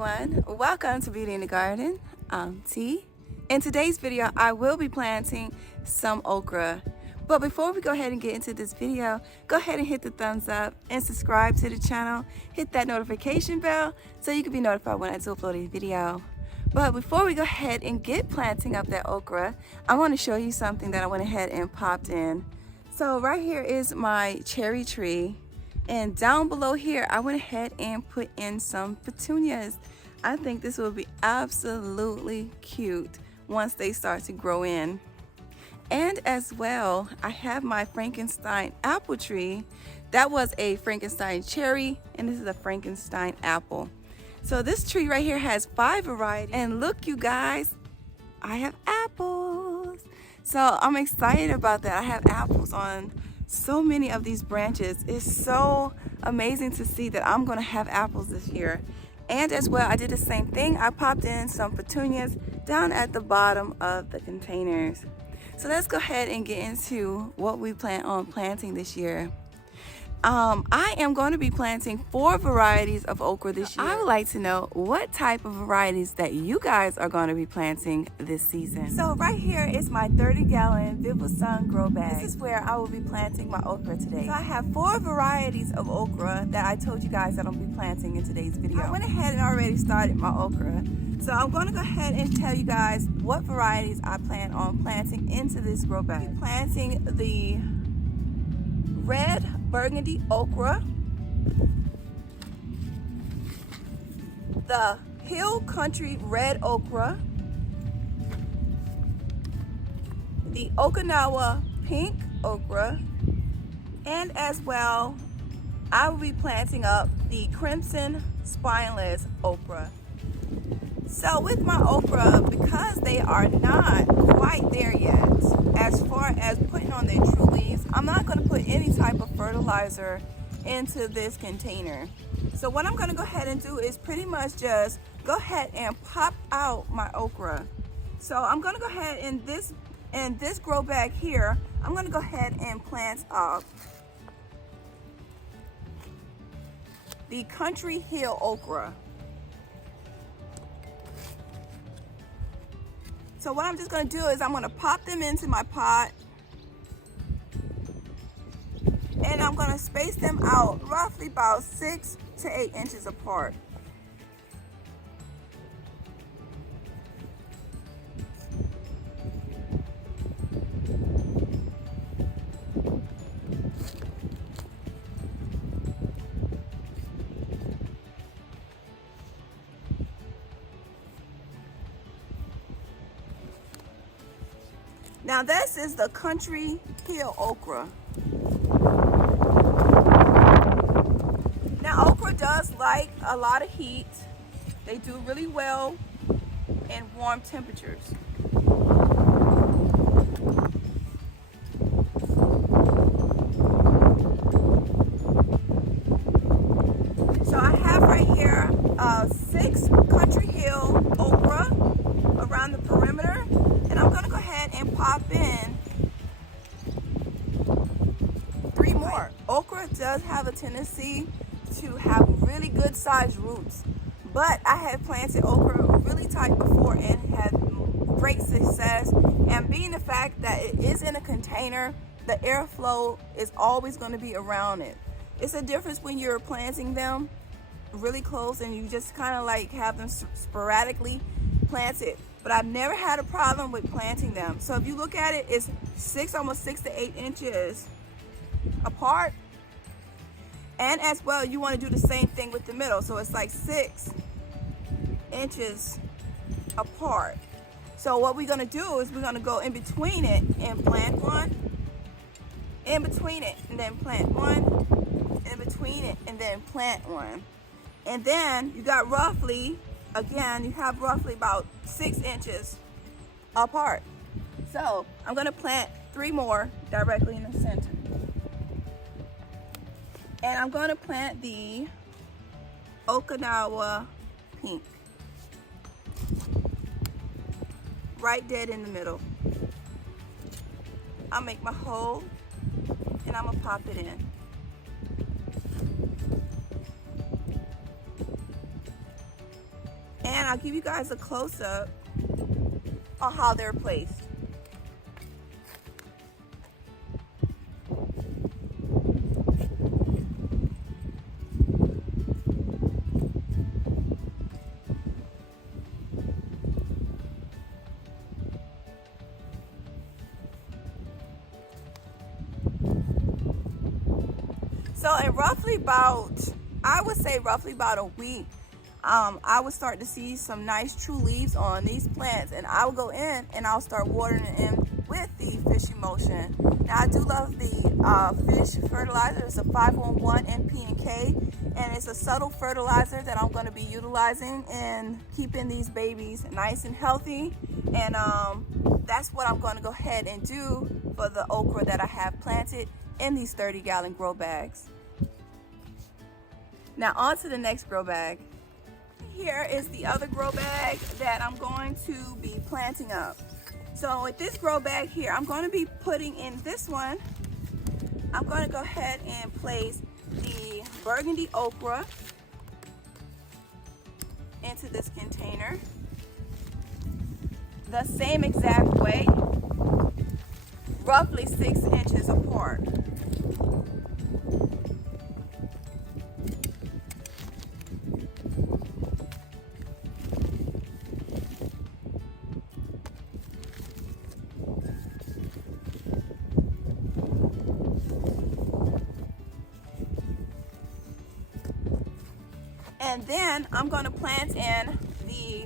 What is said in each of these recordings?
everyone, welcome to Beauty in the Garden. I'm T. In today's video I will be planting some okra, but before we go ahead and get into this video, go ahead and hit the thumbs up and subscribe to the channel. Hit that notification bell so you can be notified when I do upload a video. But before we go ahead and get planting up that okra, I want to show you something that I went ahead and popped in. So right here is my cherry tree. And down below here, I went ahead and put in some petunias. I think this will be absolutely cute once they start to grow in. And as well, I have my Frankenstein apple tree. That was a Frankenstein cherry, and this is a Frankenstein apple. So this tree right here has 5 varieties. And look, you guys, I have apples. So I'm excited about that. I have apples on so many of these branches. It's so amazing to see that I'm gonna have apples this year. And as well, I did the same thing. I popped in some petunias down at the bottom of the containers. So let's go ahead and get into what we plan on planting this year. I am going to be planting 4 varieties of okra this year. I would like to know what type of varieties that you guys are going to be planting this season. So right here is my 30-gallon Viva Sun grow bag. This is where I will be planting my okra today. So I have 4 varieties of okra that I told you guys that I'll be planting in today's video. I went ahead and already started my okra. So I'm going to go ahead and tell you guys what varieties I plan on planting into this grow bag. I'll be planting the red burgundy okra, the Hill Country red okra, the Okinawa pink okra, and as well, I will be planting up the crimson spineless okra. So with my okra, because they are not quite there yet, as far as putting on their true leaves, I'm not going to put any type of fertilizer into this container. So what I'm going to go ahead and do is pretty much just go ahead and pop out my okra. So I'm going to go ahead in this grow bag here, I'm going to go ahead and plant up the Country Hill okra. So what I'm just going to do is I'm going to pop them into my pot, and I'm going to space them out roughly about 6 to 8 inches apart. Now this is the Country Hill okra. Now okra does like a lot of heat. They do really well in warm temperatures. So I have right here 6 Country Hill okra around the perimeter. And I'm going to go ahead and pop in 3 more. Okra does have a tendency to have really good sized roots, but I have planted okra really tight before and had great success. And being the fact that it is in a container, the airflow is always going to be around it. It's a difference when you're planting them really close and you just kind of like have them sporadically planted. But I've never had a problem with planting them. So if you look at it, it's almost 6 to 8 inches apart. And as well, you want to do the same thing with the middle. So it's like 6 inches apart. So what we're going to do is we're going to go in between it and plant one, in between it, and then plant one, in between it, and then plant one. And then you got roughly, again, you have roughly about 6 inches apart. So I'm going to plant 3 more directly in the center. And I'm going to plant the Okinawa pink right dead in the middle. I'll make my hole and I'm going to pop it in. I'll give you guys a close-up on how they're placed. So in roughly about, I would say roughly about a week, I would start to see some nice true leaves on these plants, and I will go in and I'll start watering it in with the fish emulsion. Now I do love the fish fertilizer. It's a 511 NP and K, and it's a subtle fertilizer that I'm going to be utilizing in keeping these babies nice and healthy. And that's what I'm going to go ahead and do for the okra that I have planted in these 30-gallon grow bags. Now on to the next grow bag. Here is the other grow bag that I'm going to be planting up. So with this grow bag here, I'm going to be putting in this one, I'm going to go ahead and place the burgundy okra into this container the same exact way, roughly 6 inches apart. And then I'm going to plant in the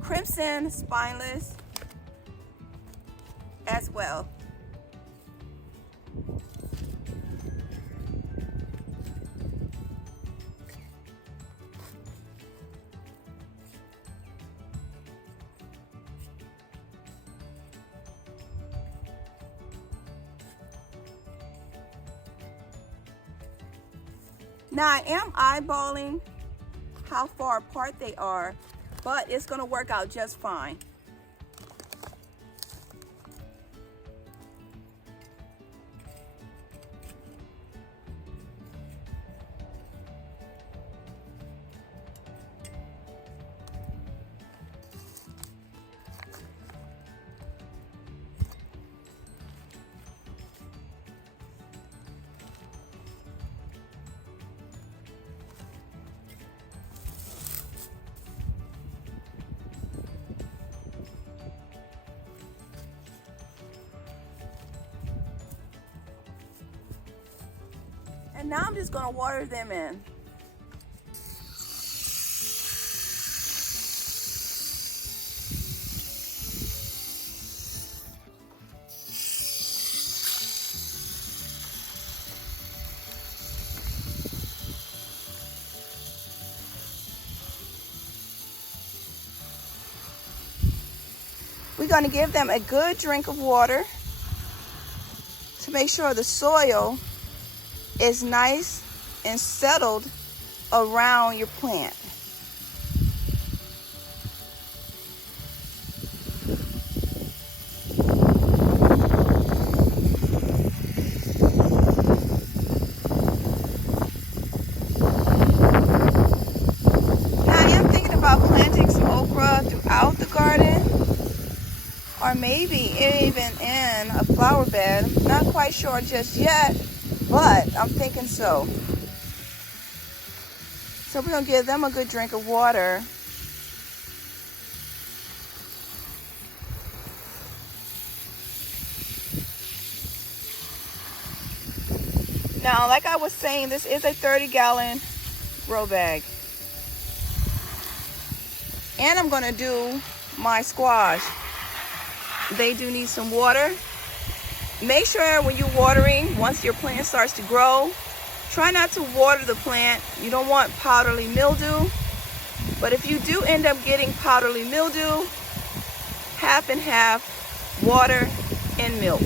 crimson spineless as well. Now I am eyeballing how far apart they are, but it's going to work out just fine. And now I'm just going to water them in. We're going to give them a good drink of water to make sure the soil is nice and settled around your plant. Now I am thinking about planting some okra throughout the garden, or maybe even in a flower bed. Not quite sure just yet, but I'm thinking so. So we're going to give them a good drink of water. Now, like I was saying, this is a 30-gallon grow bag. And I'm going to do my squash. They do need some water. Make sure when you're watering, once your plant starts to grow, try not to water the plant. You don't want powdery mildew. But if you do end up getting powdery mildew, half and half, water and milk.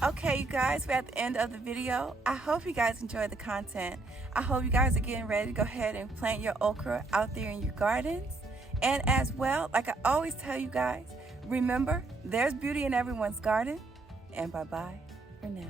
Okay, you guys, we're at the end of the video. I hope you guys enjoyed the content. I hope you guys are getting ready to go ahead and plant your okra out there in your gardens. And as well, like I always tell you guys, remember, there's beauty in everyone's garden. And bye-bye for now.